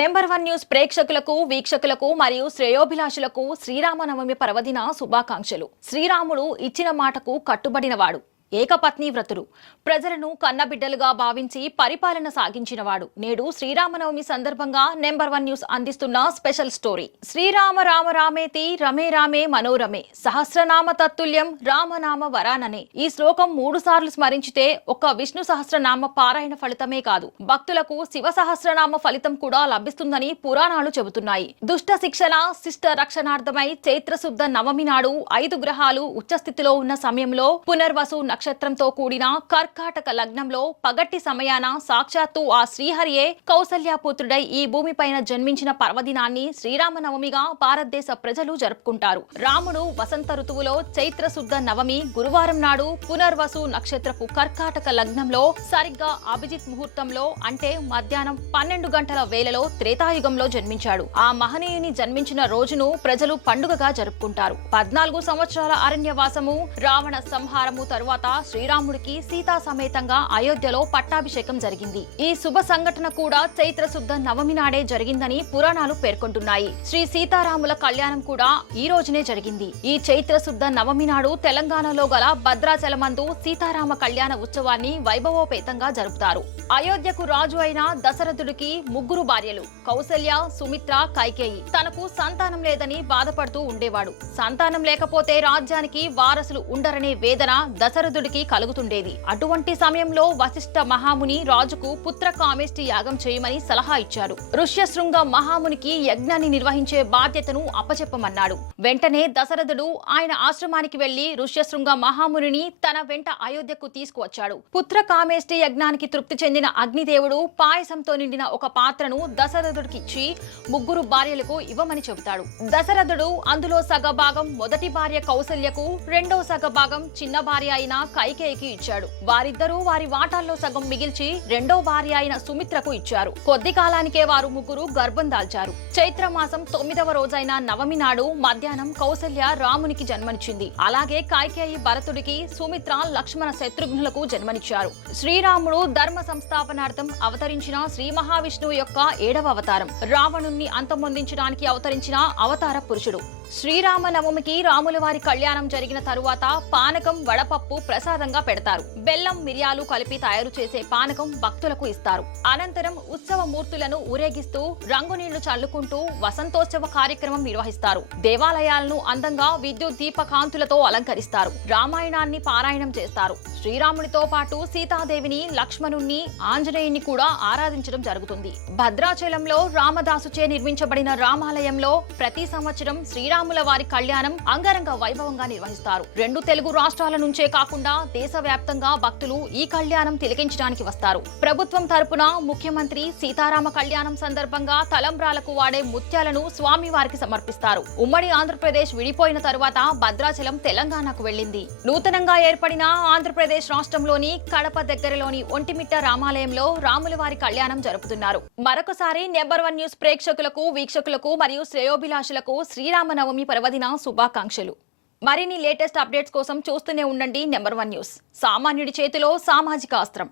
Number 1 news ప్రేక్షకులకు వీక్షకులకు మరియు శ్రేయోభిలాషులకు శ్రీరామనవమి పర్వదిన శుభాకాంక్షలు. శ్రీరాముడు ఇచ్చిన మాటకు కట్టుబడినవాడు, ఏకపత్ని వ్రతుడు, ప్రజలను కన్నబిడ్డలుగా భావించి పరిపాలన సాగించినవాడు. నేడు శ్రీరామనవమి సందర్భంగా నెంబర్ 1 న్యూస్ అందిస్తున్న స్పెషల్ స్టోరీ. శ్రీరామ రామ రామేతి రమే రామే మనోరమే సహస్రనామ తత్తుల్యం రామనామ వరాననే. ఈ శ్లోకం 3 సార్లు స్మరించితే ఒక్క విష్ణు సహస్రనామ పారాయణ ఫలితమే కాదు, భక్తులకు శివ సహస్రనామ ఫలితం కూడా లభిస్తుందని పురాణాలు చెబుతున్నాయి. దుష్ట శిక్షణ శిష్ట రక్షణార్థమై చైత్రశుద్ధ నవమి నాడు 5 గ్రహాలు ఉచ్చస్థితిలో ఉన్న సమయంలో పునర్వసు నక్షత్రంతో కూడిన కర్కాటక లగ్నంలో పగట్టి సమయాన సాక్షాత్తు ఆ శ్రీహరియే కౌసల్యాపుత్రుడై ఈ భూమిపైన జన్మించిన పర్వదినాన్ని శ్రీరామనవమిగా భారతదేశ ప్రజలు జరుపుకుంటారు. రాముడు వసంత ఋతువులో చైత్ర శుద్ధ నవమి గురువారం నాడు పునర్వసు నక్షత్రపు కర్కాటక లగ్నంలో సరిగ్గా అభిజిత్ ముహూర్తంలో అంటే మధ్యాహ్నం 12 గంటల వేళలో త్రేతాయుగంలో జన్మించాడు. ఆ మహనీయుని జన్మించిన రోజును ప్రజలు పండుగగా జరుపుకుంటారు. 14 సంవత్సరాల అరణ్యవాసము, రావణ సంహారము తరువాత శ్రీరాముడికి సీతా సమేతంగా అయోధ్యలో పట్టాభిషేకం జరిగింది. ఈ శుభ సంఘటన కూడా చైత్ర శుద్ధ నవమి నాడే జరిగిందని పురాణాలు పేర్కొంటున్నాయి. శ్రీ సీతారాముల కళ్యాణం కూడా ఈ రోజునే జరిగింది. ఈ చైత్ర శుద్ధ నవమి నాడు తెలంగాణలో గల భద్రాచలమందు సీతారామ కళ్యాణ ఉత్సవాన్ని వైభవోపేతంగా జరుపుతారు. అయోధ్యకు రాజు అయిన దశరథుడికి 3 భార్యలు, కౌసల్య, సుమిత్ర, కైకేయి. తనకు సంతానం లేదని బాధపడుతూ ఉండేవాడు. సంతానం లేకపోతే రాజ్యానికి వారసులు ఉండరనే వేదన దశరథుడికి కలుగుతుండేది. అటువంటి సమయంలో వశిష్ఠ మహాముని రాజుకు పుత్ర కామేష్టి యాగం చేయమని సలహా ఇచ్చాడు. ఋష్యశృంగ మహామునికి యజ్ఞాన్ని నిర్వహించే బాధ్యతను అప్పచెప్పమన్నాడు. వెంటనే దశరథుడు ఆయన ఆశ్రమానికి వెళ్లి ఋష్యశృంగ మహామునిని తన వెంట అయోధ్యకు తీసుకువచ్చాడు. పుత్ర కామేష్టి యజ్ఞానికి తృప్తి చెందిన అగ్నిదేవుడు పాయసంతో నిండిన ఒక పాత్రను దశరథుడికి ఇచ్చి 3 భార్యలకు ఇవ్వమని చెబుతాడు. దశరథుడు అందులో సగభాగం మొదటి భార్య కౌసల్యకు, రెండో సగభాగం చిన్న భార్య అయిన కైకేయికి ఇచ్చాడు. వారిద్దరూ వారి వాటాల్లో సగం మిగిల్చి రెండో భార్య అయిన సుమిత్రకు ఇచ్చారు. కొద్ది కాలానికే వారు 3 గర్భం దాల్చారు. చైత్రమాసం 9వ రోజైన నవమి నాడు మధ్యాహ్నం కౌసల్య రామునికి జన్మనిచ్చింది. అలాగే కైకేయి భరతుడికి, సుమిత్ర లక్ష్మణ శత్రుఘ్నులకు జన్మనిచ్చారు. శ్రీరాముడు ధర్మ సంస్థాపనార్థం అవతరించిన శ్రీ మహావిష్ణువు యొక్క 7వ అవతారం. రావణుణ్ణి అంతమొందించడానికి అవతరించిన అవతార పురుషుడు. శ్రీరామ నవమికి రాముల వారి కళ్యాణం జరిగిన తరువాత పానకం, వడపప్పు ప్రసాదంగా పెడతారు. బెల్లం, మిరియాలు కలిపి తయారు చేసే పానకం భక్తులకు ఇస్తారు. అనంతరం ఉత్సవ మూర్తులను ఊరేగిస్తూ రంగునీళ్లు చల్లుకుంటూ వసంతోత్సవ కార్యక్రమం నిర్వహిస్తారు. దేవాలయాలను అందంగా విద్యుత్ దీపకాంతులతో అలంకరిస్తారు. రామాయణాన్ని పారాయణం చేస్తారు. శ్రీరాముడితో పాటు సీతాదేవిని, లక్ష్మణుణ్ణి, ఆంజనేయుని కూడా ఆరాధించడం జరుగుతుంది. భద్రాచలంలో రామదాసుచే నిర్మించబడిన రామాలయంలో ప్రతి సంవత్సరం శ్రీరాముల వారి కళ్యాణం అంగరంగ వైభవంగా నిర్వహిస్తారు. 2 తెలుగు రాష్ట్రాల నుంచే కాకుండా దేశవ్యాప్తంగా భక్తులు ఈ కళ్యాణం తిలకించడానికి వస్తారు. ప్రభుత్వం తరపున ముఖ్యమంత్రి సీతారామ కళ్యాణం సందర్భంగా తలంబ్రాలకు వాడే ముత్యాలను స్వామి వారికి సమర్పిస్తారు. ఉమ్మడి ఆంధ్రప్రదేశ్ విడిపోయిన తరువాత భద్రాచలం తెలంగాణకు వెళ్లింది. నూతనంగా ఏర్పడిన ఆంధ్రప్రదేశ్ రాష్ట్రంలోని కడప దగ్గరలోని ఒంటిమిట్ట రామాలయంలో రాముల వారి కళ్యాణం జరుపుతున్నారు. మరొకసారి నెంబర్ 1 న్యూస్ ప్రేక్షకులకు వీక్షకులకు మరియు శ్రేయోభిలాషులకు శ్రీరామనవమి పర్వదిన శుభాకాంక్షలు. మరిన్ని లేటెస్ట్ అప్డేట్స్ కోసం చూస్తూనే ఉండండి నెంబర్ 1 న్యూస్. సామాన్యుడి చేతిలో సామాజిక అస్త్రం.